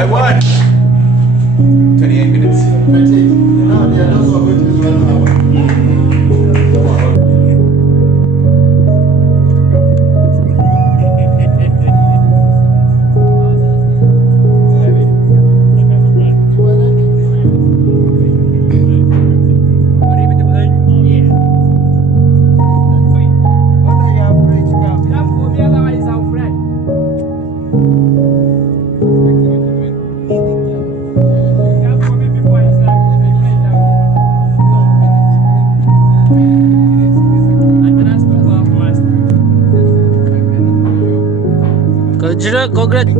I won. 28 minutes. Now they are also going to use 1 hour. Congrats.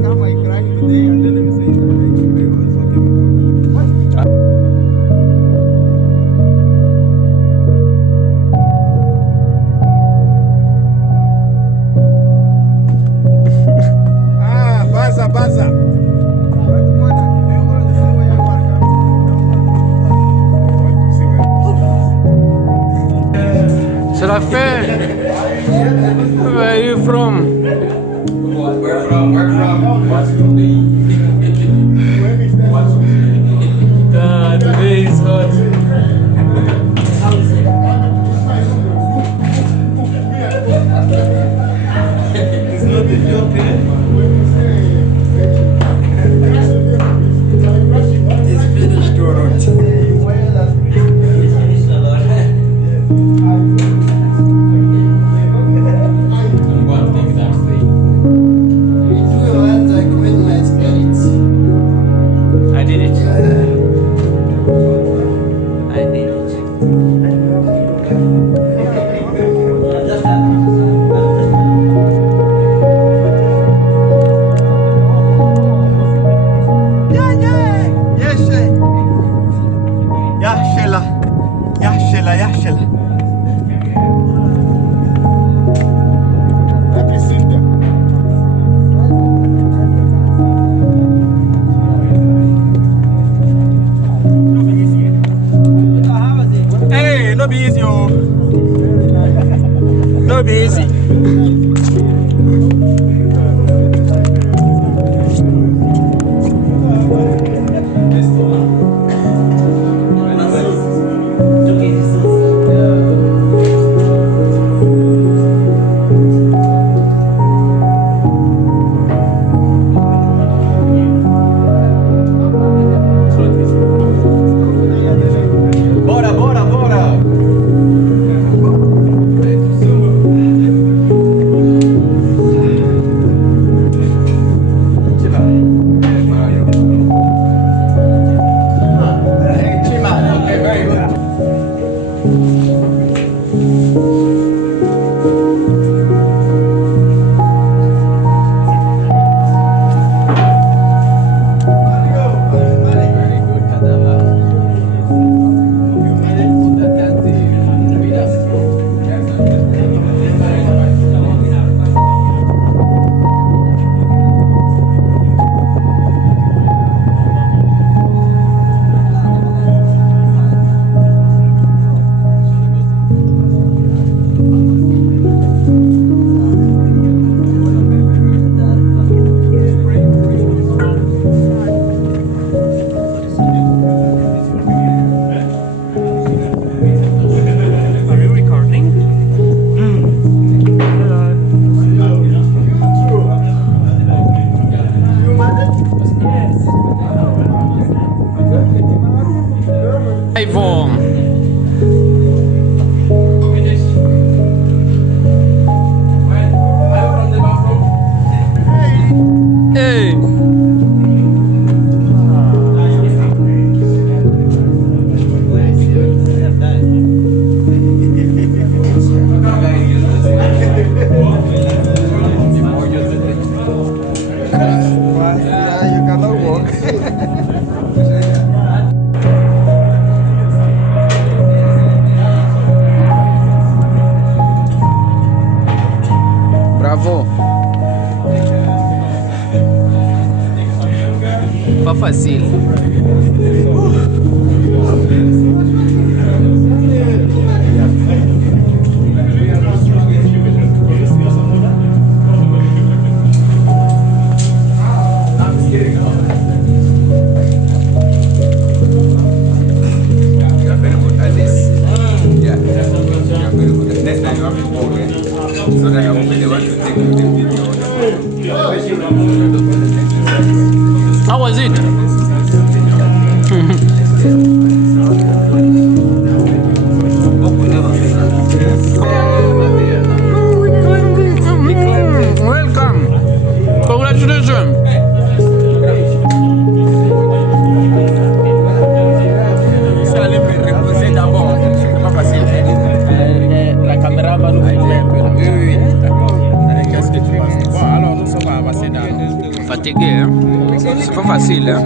Baza. Serafe, where are you from? Where from? Today is hot. It's not a joke, It's finished, Dorot. No be easy, oh. No be easy. Bravo. Pas facile. How was it? Welcome. Congratulations. La caméra va nous filmer un peu là. Oui. Qu'est-ce que tu penses? Bon, alors nous sommes à Masada. Fatigué, hein? C'est pas facile, hein?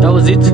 That was it.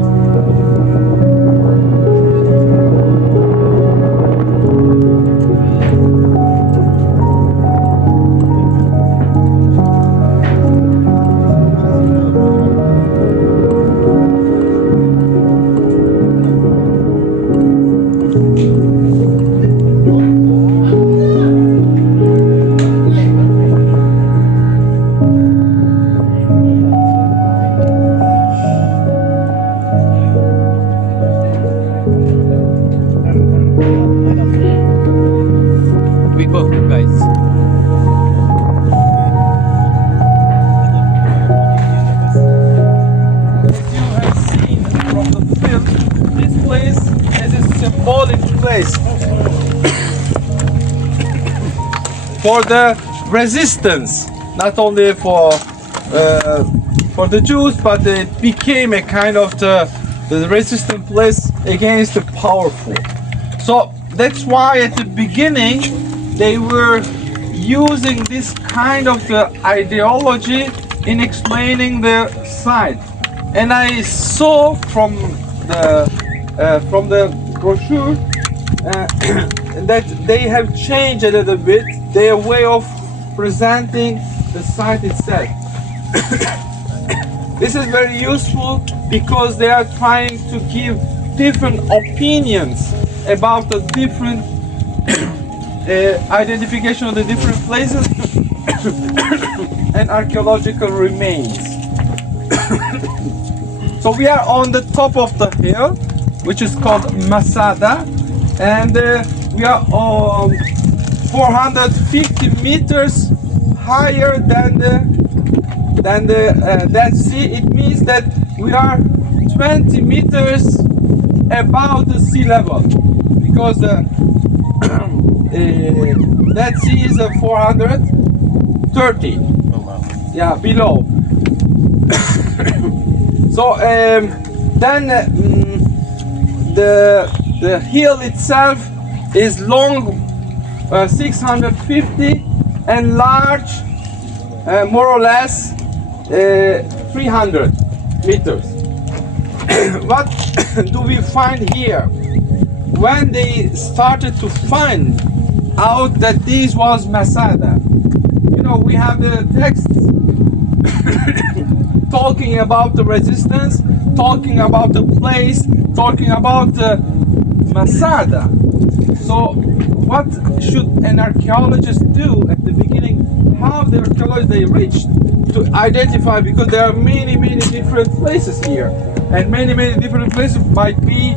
We go, guys. You have seen from the film, this place is a symbolic place for the resistance, not only for the Jews, but it became a kind of the resistant place against the powerful. So that's why at the beginning they were using this kind of ideology in explaining the site. And I saw from the brochure that they have changed a little bit their way of presenting the site itself. This is very useful because they are trying to give different opinions about the different identification of the different places and archaeological remains. So we are on the top of the hill, which is called Masada, and we are 450 meters higher than the Dead Sea. It means that we are 20 meters above the sea level, because Dead Sea is 430. Yeah, below. So then the hill itself is long 650 and large more or less 300 meters. What do we find here? When they started to find out that this was Masada, you know, we have the texts talking about the resistance, talking about the place, talking about Masada. So what should an archaeologist do at the beginning? How the archaeologists they reached to identify, because there are many different places here, and many different places might be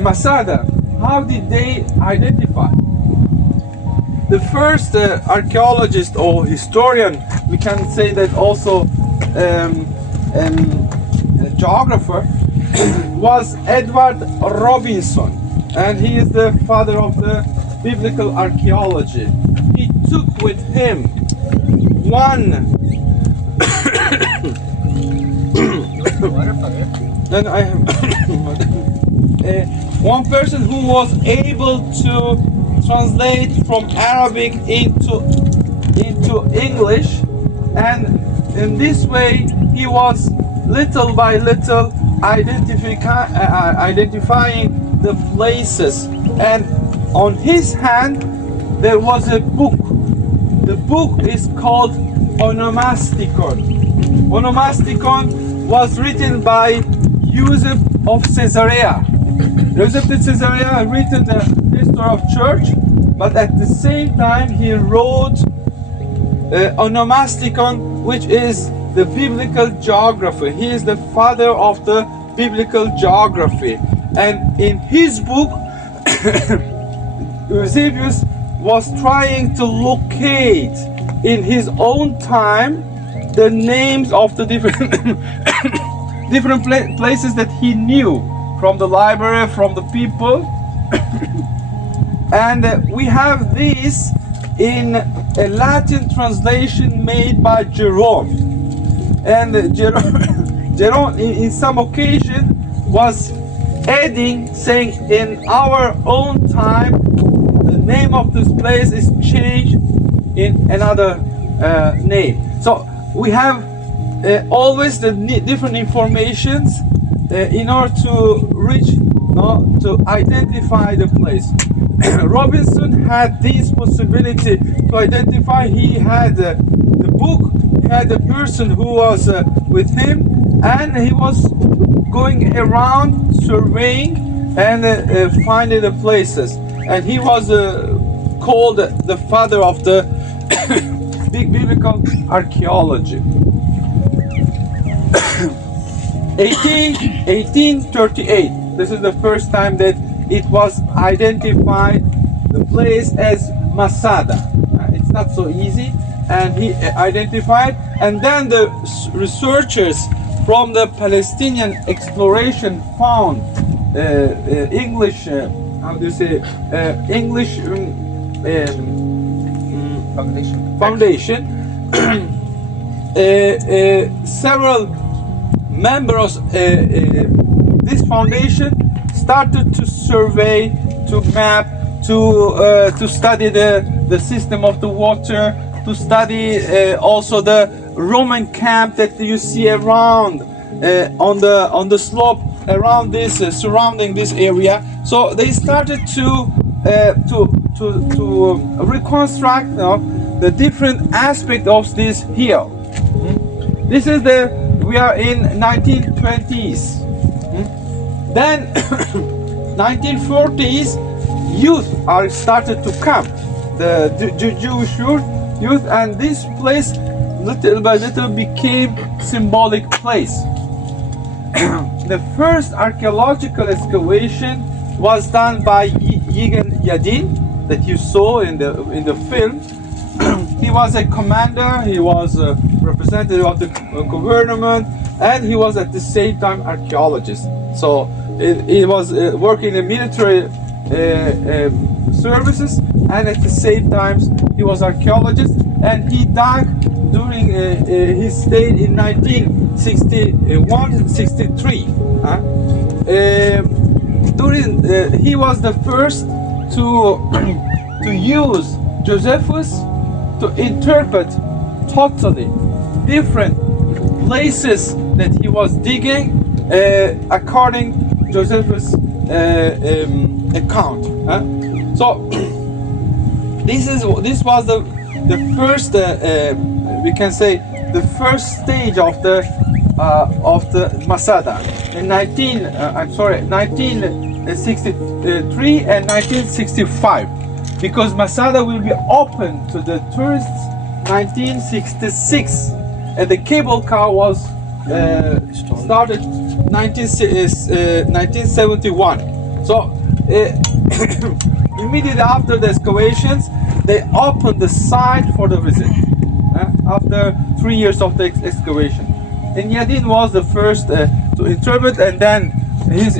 Masada. How did they identify? The first archaeologist or historian, we can say that also a geographer, was Edward Robinson, and he is the father of the biblical archaeology. He took with him one then I have one person who was able to translate from Arabic into English, and in this way he was little by little identifying the places. And on his hand there was a book. The book is called Onomasticon. Onomasticon was written by Joseph of Caesarea. Joseph de Caesarea written the history of church, but at the same time he wrote Onomasticon, which is the biblical geography. He is the father of the biblical geography. And in his book, Eusebius was trying to locate in his own time the names of the different different places that he knew from the library, from the people. And we have this in a Latin translation made by Jerome. And Jerome in some occasion was adding, saying, in our own time, the name of this place is changed in another name. So we have always the different informations in order to reach, to identify the place. Robinson had this possibility to identify. He had the book, had the person who was with him, and he was going around surveying and finding the places. And he was called the father of the big biblical archaeology. 1838. This is the first time that it was identified, the place as Masada. It's not so easy, and he identified. And then the researchers from the Palestinian exploration found English, how do you say, English foundation. Several members of this foundation started to survey, to map, to study the system of the water, to study also the Roman camp that you see around on the slope around this surrounding this area. So they started to reconstruct the different aspect of this hill. This is we are in 1920s. Then 1940s, youth are started to come, the Jewish youth, and this place little by little became symbolic place. The first archaeological excavation was done by Yigen Yadin that you saw in the film. He was a commander, he was a representative of the government, and he was at the same time archaeologist. So he was working in military services, and at the same time he was archaeologist, and he died during his stay in 1961-63. He was the first to use Josephus to interpret totally different places that he was digging according Josephus' account. So this was the first we can say the first stage of the Masada in 1963 and 1965, because Masada will be open to the tourists 1966, and the cable car was started 1971. So immediately after the excavations, they opened the site for the visit after 3 years of the excavation. And Yadin was the first to interpret, and then he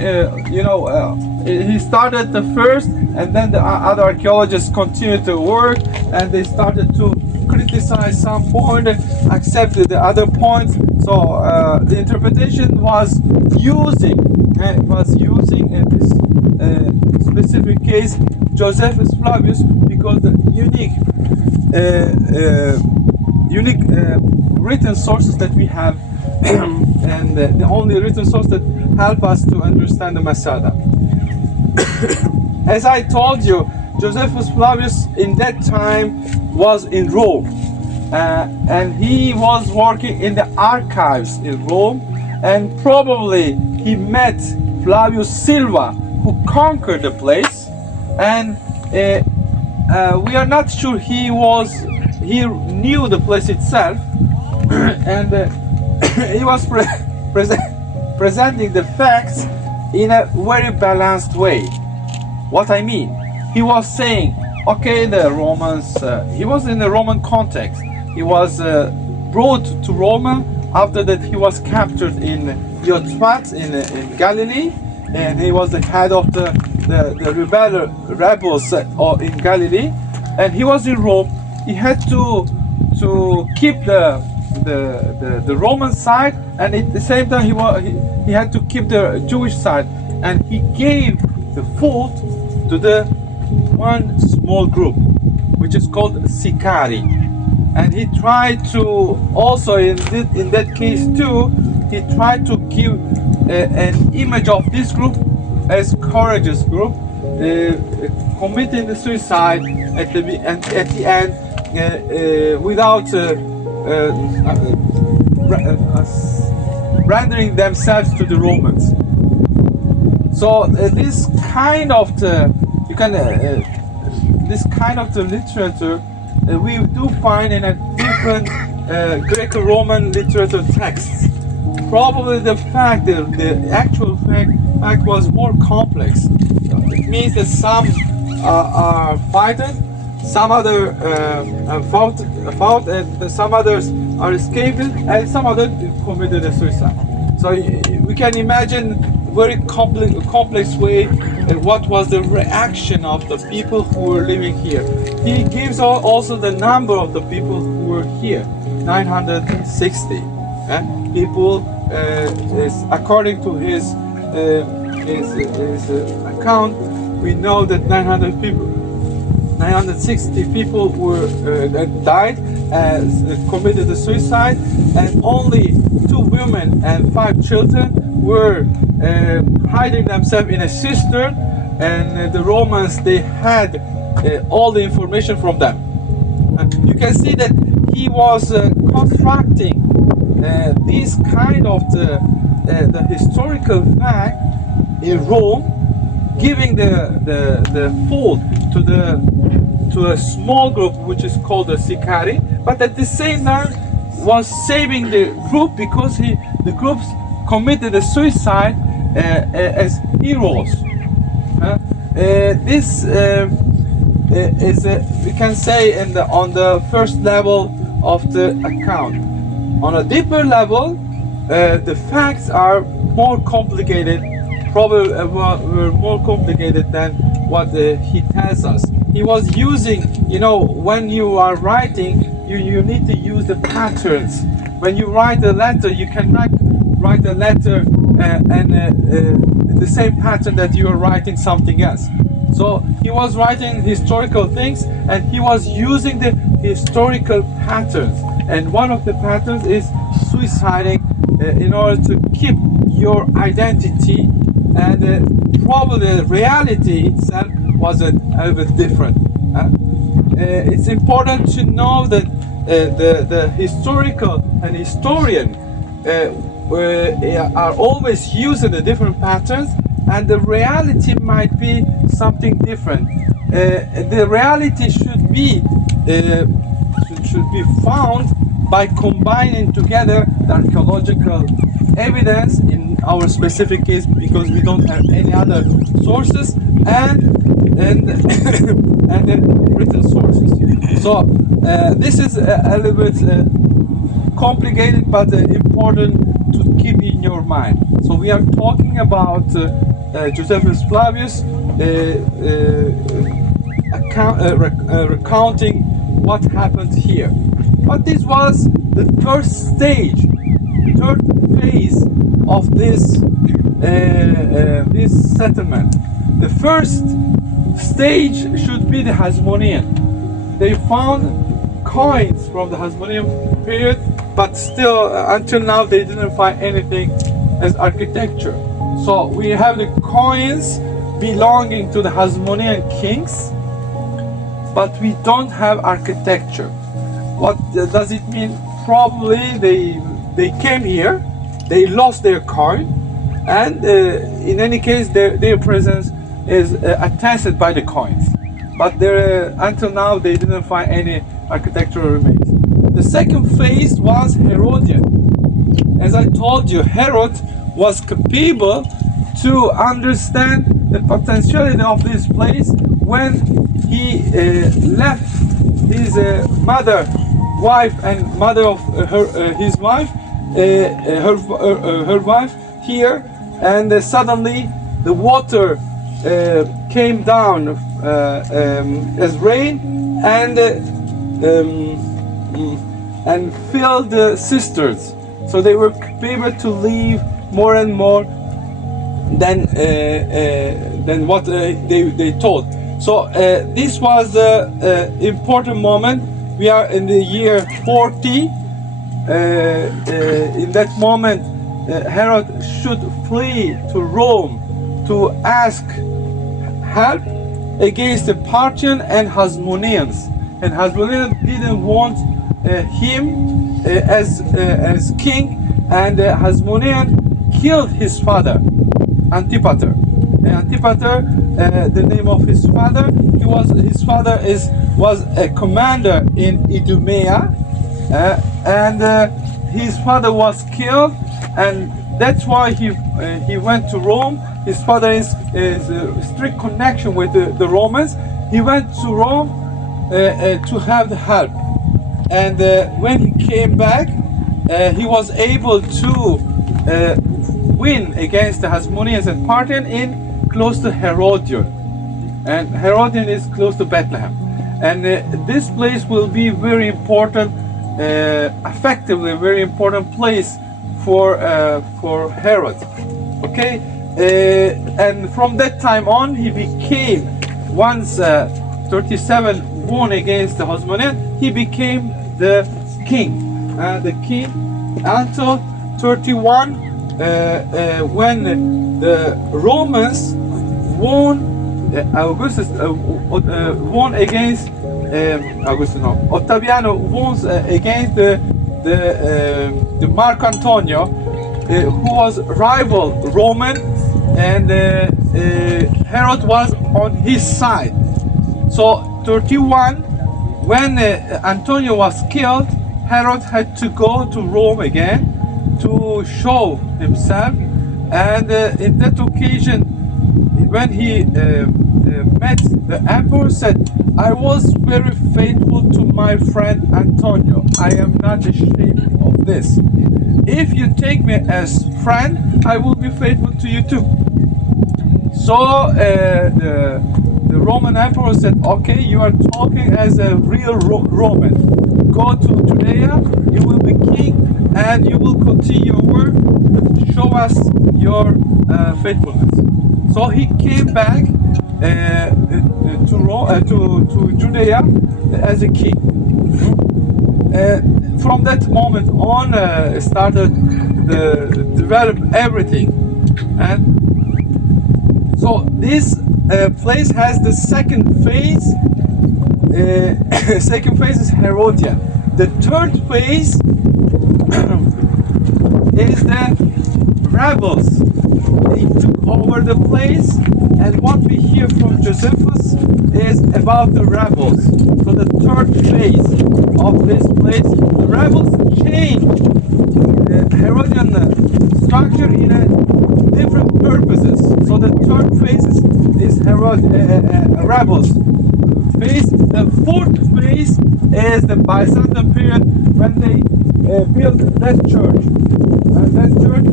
started the first, and then the other archaeologists continued to work, and they started to criticize some point, accepted the other points. So the interpretation was using in this specific case Josephus Flavius, because the unique written sources that we have, and the only written source that help us to understand the Masada. As I told you, Josephus Flavius in that time was in Rome, and he was working in the archives in Rome, and probably he met Flavius Silva, who conquered the place, and we are not sure he knew the place itself, and he was presenting the facts in a very balanced way. What I mean, he was saying, okay, the Romans, he was in the Roman context. He was brought to Rome. After that, he was captured in Yotzmat in Galilee, and he was the head of the rebels in Galilee. And he was in Rome. He had to keep the Roman side, and at the same time he had to keep the Jewish side. And he gave the fault to the one small group, which is called Sicari. And he tried to also in that case too, he tried to give an image of this group as courageous group, committing the suicide at the end without rendering themselves to the Romans. So this kind of literature we do find in a different Greco-Roman literature texts. Probably the actual fact was more complex. It means that some are fighting, some other fought, and some others are escaped, and some others committed a suicide. So we can imagine very complex way what was the reaction of the people who were living here. He gives also the number of the people who were here, 960 people. According to his account, we know that 960 people were died, committed a suicide, and only 2 women and 5 children were hiding themselves in a cistern, and the Romans, they had all the information from them. You can see that he was constructing this kind of the historical fact in Rome, giving the fault to a small group which is called the Sicari, but at the same time was saving the group because the groups committed a suicide as heroes. This is we can say on the first level of the account. On a deeper level, the facts are more complicated. Probably were more complicated than what he tells us. He was using, when you are writing, you need to use the patterns. When you write a letter, you cannot write a letter and the same pattern that you are writing something else. So he was writing historical things, and he was using the historical patterns. And one of the patterns is suiciding in order to keep your identity, and probably the reality itself was a bit different. It's important to know that the historical and historian are always using the different patterns, and the reality might be something different. The reality should be found by combining together the archaeological evidence in our specific case, because we don't have any other sources, and the written sources. So this is a little bit complicated, but important to keep in your mind. So we are talking about Josephus Flavius recounting what happened here. But this was the first stage, third phase of this settlement. The first stage should be the Hasmonean. They found coins from the Hasmonean period, but still until now they didn't find anything as architecture. So we have the coins belonging to the Hasmonean kings, but we don't have architecture. What does it mean? Probably they came here, they lost their coin, and in any case their presence is attested by the coins. But there, until now, they didn't find any architectural remains. The second phase was Herodian. As I told you, Herod was capable to understand the potentiality of this place when he left his wife and mother of his wife, her wife here, and suddenly the water came down as rain and filled the cisterns. So they were able to leave more and more than what they told. So this was an important moment. We are in the year 40. In that moment, Herod should flee to Rome to ask help against the Parthian and Hasmoneans. And Hasmoneans didn't want him as king, and Hasmonean killed his father, Antipater. Antipater, the name of his father, his father was a commander in Idumea, and his father was killed, and that's why he went to Rome. His father is a strict connection with the Romans. He went to Rome to have the help, and when he came back, he was able to win against the Hasmoneans and Parthian in close to Herodion, and Herodion is close to Bethlehem, and this place will be very important, effectively very important place for Herod. Okay, and from that time on, he became, once 37 won against the Hasmonean, he became the king. The king until 31, when the Romans won, Augustus won against Ottaviano won against the Mark Antonio, who was rival Roman, and Herod was on his side. So 31, when Antonio was killed, Herod had to go to Rome again to show himself, and in that occasion, when he met the emperor, said, "I was very faithful to my friend Antonio. I am not ashamed of this. If you take me as friend, I will be faithful to you too." So the Roman emperor said, "Okay, you are talking as a real Roman. Go to Judea, you will be king, and you will continue your work. Show us your faithfulness." So he came back to Judea as a king. From that moment on, started develop everything, and so this place has the second phase. Second phase is Herodian. The third phase is the rebels. They took over the place, and what we hear from Josephus is about the rebels. So the third phase of this place, the rebels changed the Herodian structure in a different purposes. So the third phase is rebels phase. The fourth phase is the Byzantine period, when they built that church. And that church,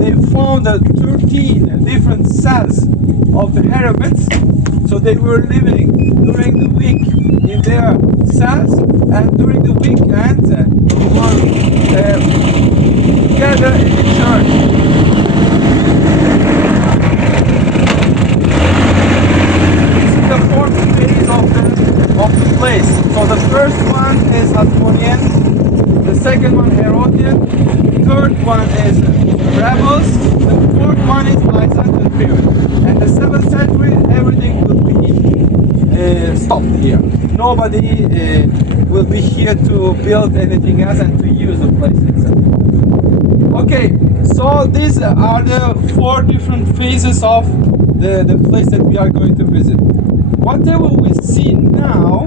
they found 13 different cells of the hermits. So they were living during the week in their cells, and during the weekend they were together in the church. The fourth phase of the place. So the first one is Hasmonean, the second one Herodian, the third one is rebels, the fourth one is Byzantine period, and the 7th century everything will be stopped here. Nobody will be here to build anything else and to use the place itself. Okay, so these are the 4 different phases of the place that we are going to visit. Whatever we see now,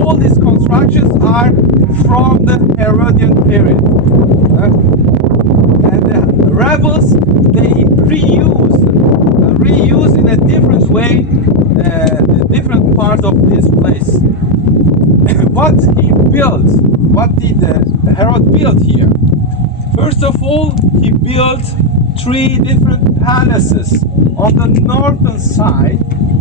all these constructions are from the Herodian period. And the rebels, they reuse in a different way a different part of this place. What did Herod build here? First of all, he built 3 different palaces on the northern side,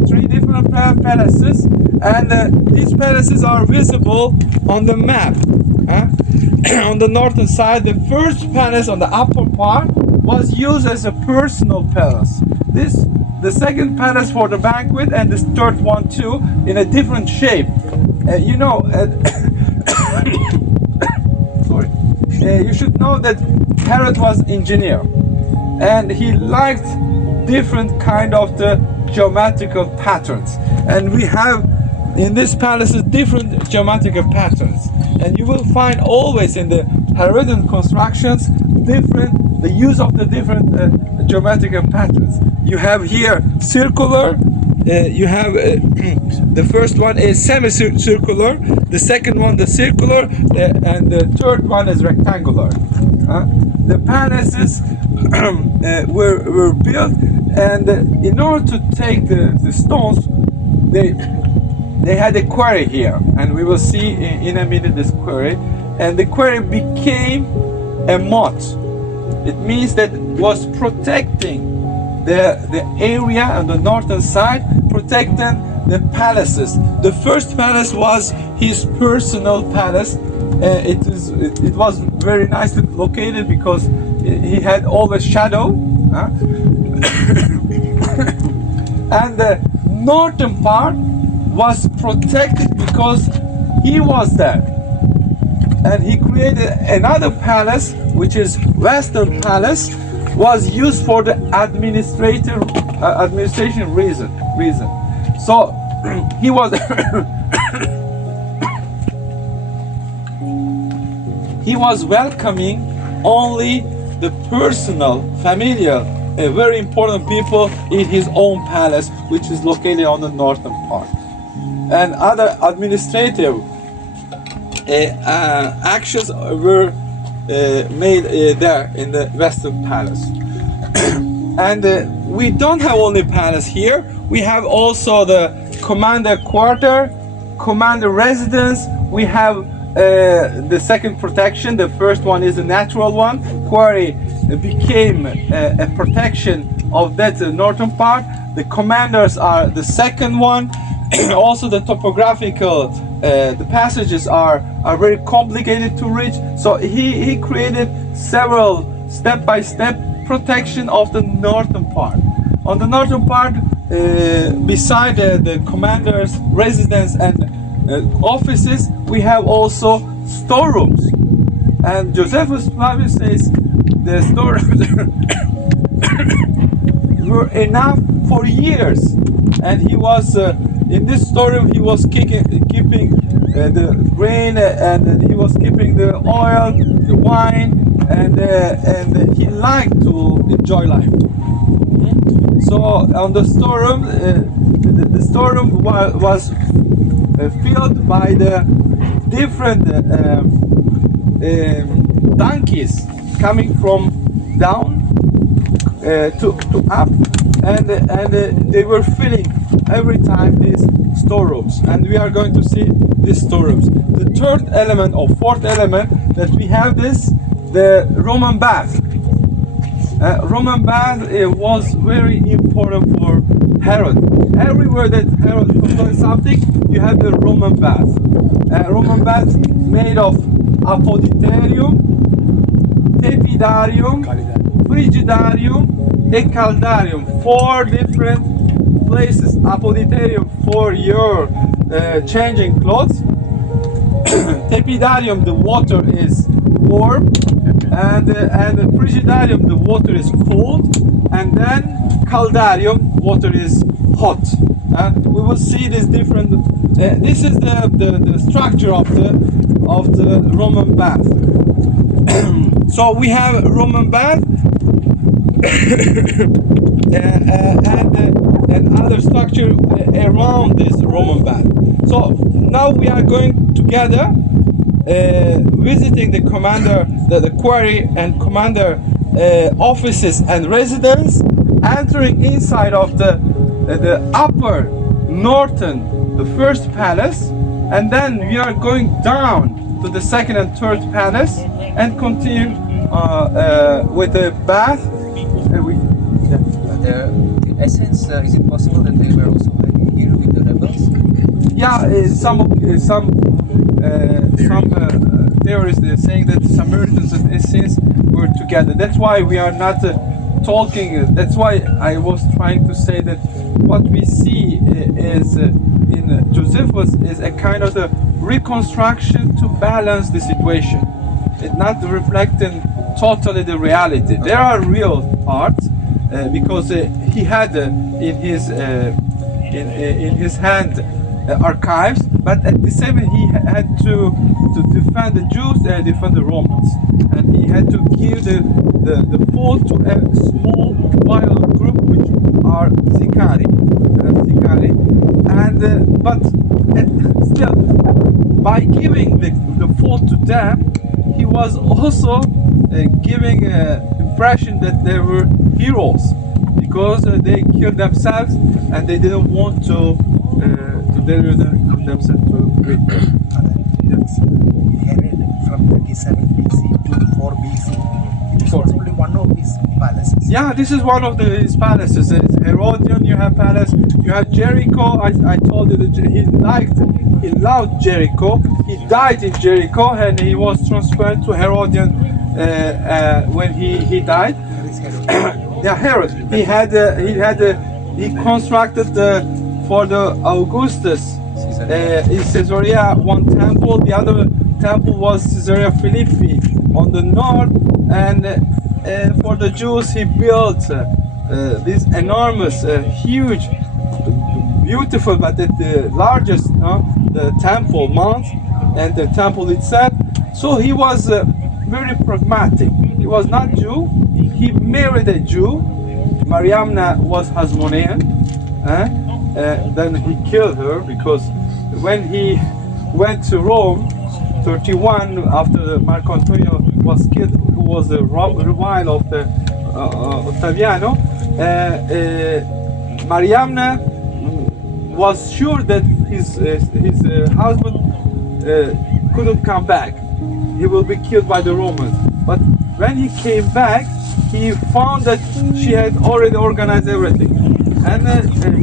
3 different palaces, and these palaces are visible on the map. On the northern side, the first palace on the upper part was used as a personal palace. The second palace for the banquet, and this third one too, in a different shape. Sorry. You should know that Herod was engineer, and he liked different kind of the geometrical patterns. And we have in these palaces different geometrical patterns. And you will find always in the Herodian constructions the use of the different geometrical patterns. You have here circular, you have the first one is semicircular, the second one the circular, and the third one is rectangular. The palaces were built, and in order to take the stones, they had a quarry here, and we will see in a minute this quarry. And the quarry became a moat. It means that it was protecting the area on the northern side, protecting the palaces. The first palace was his personal palace. It was very nicely located because he had always shadow. And the northern part was protected because he was there. And he created another palace, which is Western Palace, was used for the administration reason. So he was he was welcoming only the personal, familiar, very important people in his own palace, which is located on the northern part. And other administrative actions were made there in the Western Palace. And we don't have only palace here. We have also the commander quarter, commander residence. We have the second protection. The first one is a natural one. Quarry became a protection of that northern part. The commanders are the second one. Also the topographical, the passages are very complicated to reach. So he created several step-by-step protection of the northern part. On the northern part, beside the commander's residence and offices, we have also storerooms. And Josephus Flavius says the storerooms were enough for years. And he was in this storeroom, he was keeping the grain, and he was keeping the oil, the wine, and he liked to enjoy life. So on the storeroom, the storeroom was filled by the different donkeys coming from down to up, and they were filling every time these storerooms, and we are going to see these storerooms. The third element or fourth element that we have the Roman bath. Roman bath was very important for Herod. Everywhere that Herod was something, you have the Roman bath. Roman bath made of apoditerium, tepidarium, frigidarium, and caldarium. 4 different places. Apoditerium for your changing clothes. Tepidarium, the water is warm, and the frigidarium, the water is cold, and then caldarium, water is hot. We will see this different. This is the structure of the Roman bath. So we have Roman bath and other structure around this Roman bath. So now we are going together visiting the commander, the quarry and commander offices and residence, entering inside of the upper northern, the first palace, and then we are going down to the second and third palace and continue with the bath. The essence, is it possible that they were also hiding here with the rebels? Yeah, some theorists are saying that Samaritans and Essenes were together. That's why we are not talking. That's why I was trying to say that what we see is in Josephus is a kind of a reconstruction to balance the situation. It's not reflecting totally the reality. There are real parts because he had in his hand archives, but at the same time he had to defend the Jews and defend the Romans, and he had to give the fault to a small violent group which are Zikari, and but still by giving the fault to them, he was also giving impression that they were heroes because they killed themselves and they didn't want to deliver themselves to victory. I read from 37 BC to 4 BC. It is possibly one of his palaces. Yeah, this is one of his palaces. It's Herodion, you have palace, you have Jericho. I told you that he loved Jericho. He died in Jericho and he was transferred to Herodion when he died. Yeah, Herod. He constructed for the Augustus in Caesarea one temple. The other temple was Caesarea Philippi on the north, and for the Jews he built this enormous, huge, beautiful, but the largest, the temple mount and the temple itself. So he was very pragmatic. He was not Jew. He married a Jew. Mariamna was Hasmonean. Then he killed her because when he went to Rome, 31, after Marco Antonio was killed, who was a rival of the Ottaviano, Mariamna was sure that his husband couldn't come back. He will be killed by the Romans. But when he came back, he found that she had already organized everything, and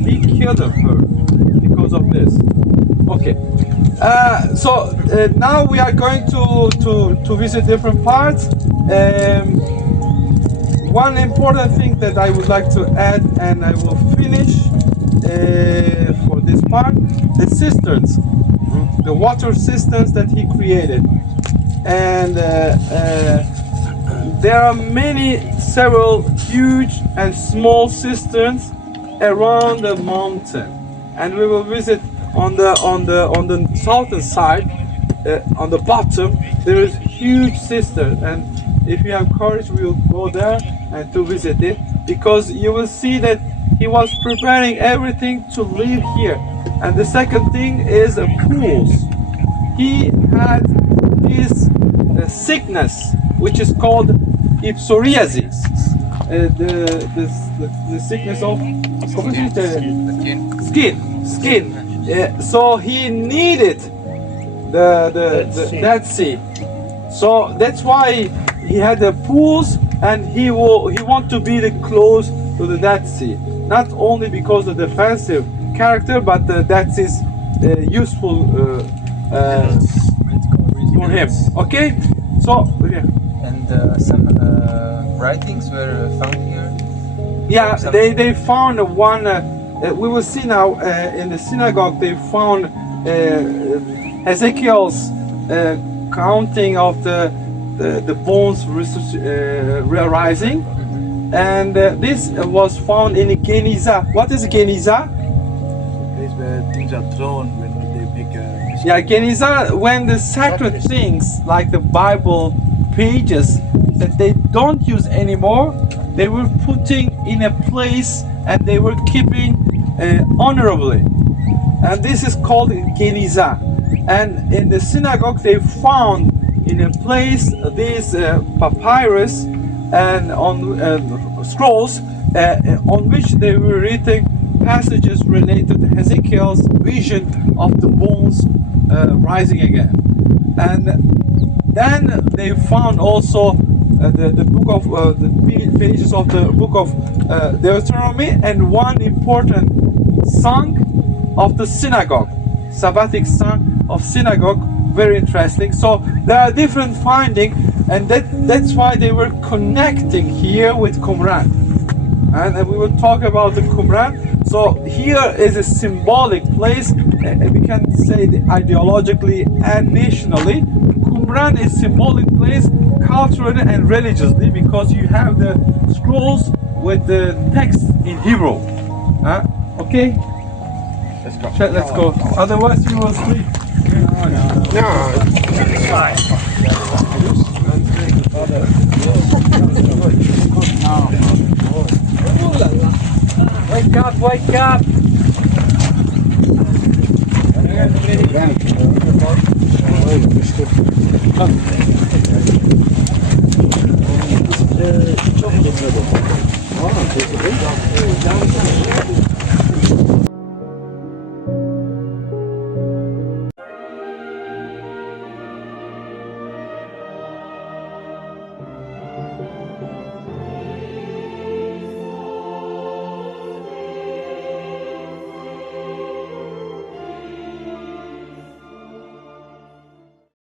he killed her because of this. Okay, so now we are going to visit different parts. One important thing that I would like to add, and I will finish for this part, the cisterns, the water cisterns that he created, and there are several huge and small cisterns around the mountain, and we will visit on the southern side. On the bottom there is huge cistern, and if you have courage we will go there and to visit it, because you will see that he was preparing everything to live here. And the second thing is pools. He had this sickness which is called psoriasis, the sickness of skin. So he needed the Dead Sea. So that's why he had the pools, and he want to be close to the Dead Sea. Not only because of the defensive character, but the Dead Sea is useful for him. Okay, so yeah. And some writings were found here? Yeah, they found one, we will see now in the synagogue, they found Ezekiel's counting of the bones rising, and this was found in Geniza. What is Geniza? Place where things are thrown when they make Yeah, Geniza, when the sacred things like the Bible pages that they don't use anymore, they were putting in a place and they were keeping honorably. And this is called Geniza. And in the synagogue they found in a place these papyrus and on scrolls on which they were written passages related to Hezekiel's vision of the bones rising again. And then they found also the book of the pages of the book of Deuteronomy and one important song of the synagogue, Sabbatic song of synagogue. Very interesting. So there are different findings, and that's why they were connecting here with Qumran. And we will talk about the Qumran. So here is a symbolic place, we can say ideologically and nationally. Qumran is symbolic place culturally and religiously because you have the scrolls with the text in Hebrew. Okay? Let's go. Otherwise you will sleep. Wake up, wake up!